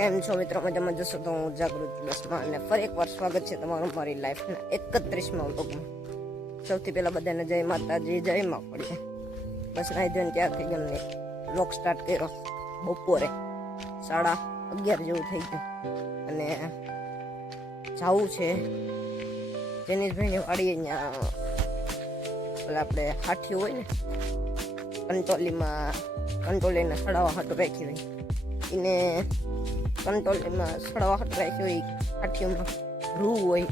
કેમ છો મિત્રો? મજામાં જશો તો હું જાગૃત બસમાં અને ફરી એકવાર સ્વાગત છે તમારું મારી લાઈફના 31માં વ્લોગમાં. સૌથી પહેલા બધાને જય માતાજી, જય માં પડી. બસ નાઈ ધોઈને તૈયાર થઈ ગયો ને વ્લોગ સ્ટાર્ટ કર્યો. બપોરે 11:30 જેવું થઈ ગયું અને જવું છે જેનીશભાઈની વાડીએ. અહીંયા પેલા આપણે હાઠીઓ હોય ને કંટોલીને સડાવા હાટું રાખી હોય એને કંટોલીમાં સડાવા હાટું રાખ્યું હોય. હાઠીઓમાં રૂ હોય,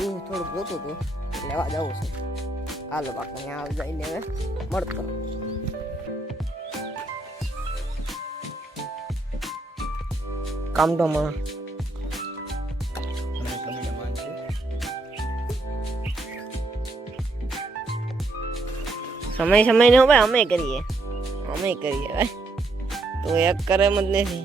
રૂ થોડુંક જોતું હતું લેવા જવું છે. હાલો બાકી ત્યાં જઈને હવે મળતો. કામડોમાં સમય ને ભાઈ અમે કરીએ ભાઈ, તો એક કરે એમ જ નથી.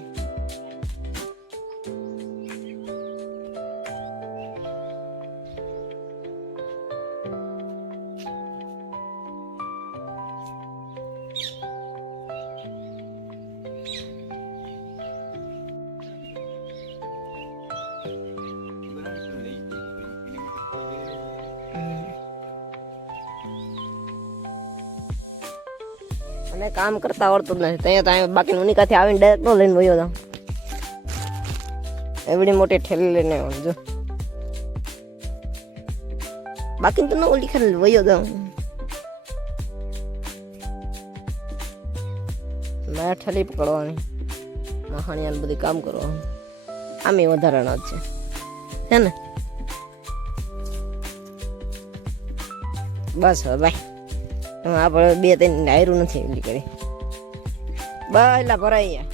અને કામ કરતા આવડતું જ નથી. ત્યાં બાકી ઉનિકાથી આવીને ડાયરેક્ટ નો લઈને વયો જાઉં. એવડી મોટી ઠેલી લઈને આવ્યો જો. બાકી તો ન ઓલી ખાલી વયો જાઉં. મેં ઠેલી પકડવાની, મહાણિયાને બધી કામ કરવાનું. આમ વધારાના જ છે ને. બસ હવે ભાઈ આપણે 2-3 ડાયરું નથી એલી કરી બાયલા ભરાઈ ગયા.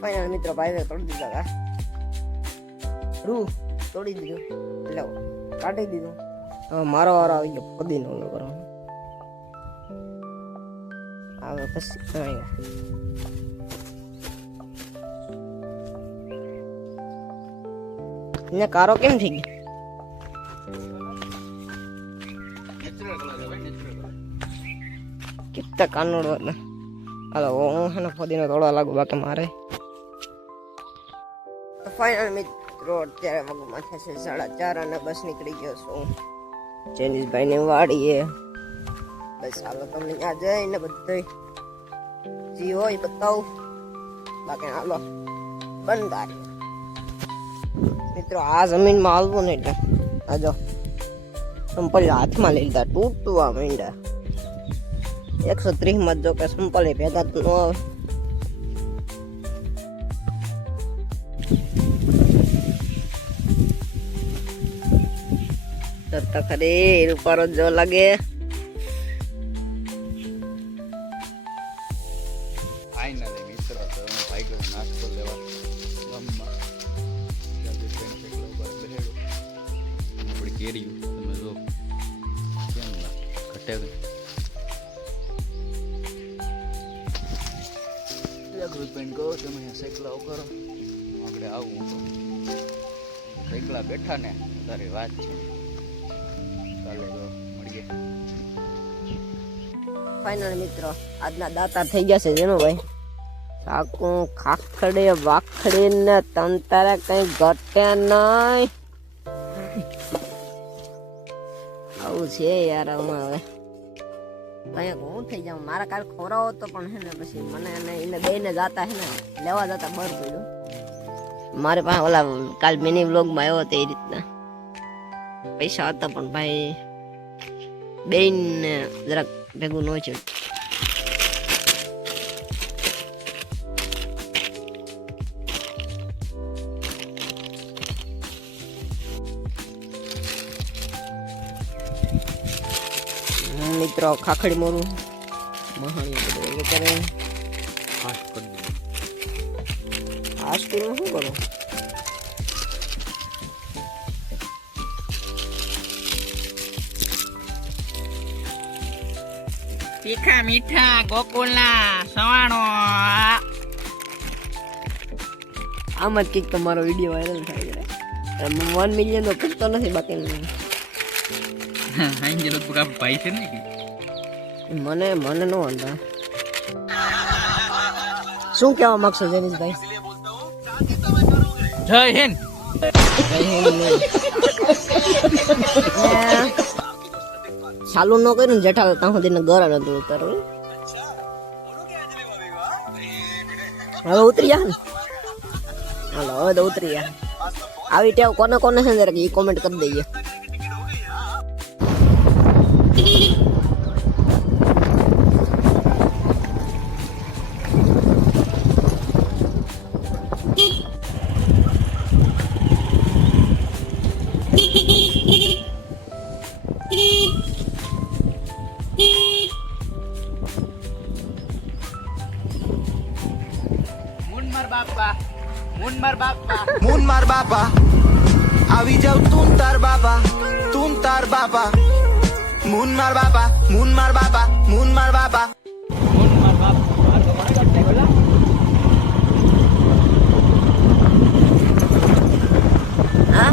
ફાઈનલ મિત્રો ભાઈ તોડી દીધા રૂ તોડી દીધું એટલે કાઢી દીધું. હવે મારો વારો આવી ગયો પદીનો ઓલો કરવાનો. હવે પછી ને કારો કેમ થઈ ગયો? કિત્તા કાનોડો હતા. હાલો હું છે ને ફોદીનો તોડવા લાગુ બાકી મારે. ફાઇનલ મિત્રો અત્યારે વગમાં થશે 4:30 અને બસ નીકળી ગયો છું જેનીશભાઈની વાડીએ. બસ હાલો તમને ત્યાં જઈને બધું જી હોય બતાવું. બાકી હાલો બંધ મિત્રો. આ જમીનમાં આવવું ને એટલે આ જો સંપલ હાથમાં લઈ લીધા, તૂટવા માંડ્યા. 130 માં જો કે સંપલ એ ભેગા તો ન આવે. તરતા ખરી રૂપારો જો લાગે. ફાઇનલી મિત્ર તો હું ભાઈ ગયો નાસ્તો લેવા ગામમાં. આપણી કેરીયું તમે જો કેમ ઘટે ગઈ. જાગૃતભાઈ કહો તમે અહીંયા સાયકલા કરો, આપણે આવું સાયકલા બેઠા ને તારી વાત છે. ચાલો તો મળીએ. ફાઇનલ મિત્રો આજના દાતા થઈ ગયા છે જેનો ભાઈ સાકું ખાખડે વાખડે ને તંતારે કઈ ઘટે નહીં. આવું છે યાર. આમાં હવે અહીંયા હું થઈ જાઉં. મારા કાલ ખોરાવો તો પણ હે ને પછી મને એને બેને જાતા હે ને લેવા જતા બહાર પડ્યું. મારે પાસે ઓલા કાલ મિની વ્લોગમાં આવ્યો હતો એ રીતના પૈસા હતા પણ ભાઈ બેન જરાક ભેગું ન છે. મિત્રો ખાખડી મોરું મહાણી બધું કરે. આ સ્કૂલમાં શું કરું? તીખા મીઠા ગોકુલના સવાણો. આમ જ કંઈક તમારો વિડીયો વાયરલ થાય છે. 1 મિલિયન તો પૂછતો નથી બાકી ભાઈ છે ને મને નો વાંધો. શું કહેવા માંગશો જૈનિશભાઈ? જય હિન્દ. ચાલુ ન કર્યું ને જેઠાલાલ ત્યાં સુધી ગરા નતું ઉતરવું. હવે ઉતરી જા ને. હાલો હવે તો ઉતરી જા. આવી ટેવ કોને કોને છે જરા એ કોમેન્ટ કરી દઈએ. મૂન માર બાપા આવી જાવ તું તાર બાપા મૂન માર બાપા મૂન માર બાપા મૂન માર બાપા હા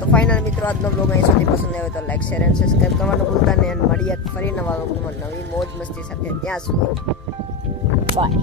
તો ફાઇનલ મિત્રો આજનો બ્લોગ અહીં સુધી પસંદ આવ્યો તો લાઈક શેર અને સબસ્ક્રાઈબ કરવાનું ભૂલતા નહીં. અને મળીએ ફરી નવા બ્લોગમાં નવી મોજ મસ્તી સાથે. ત્યાં સુધી બાય.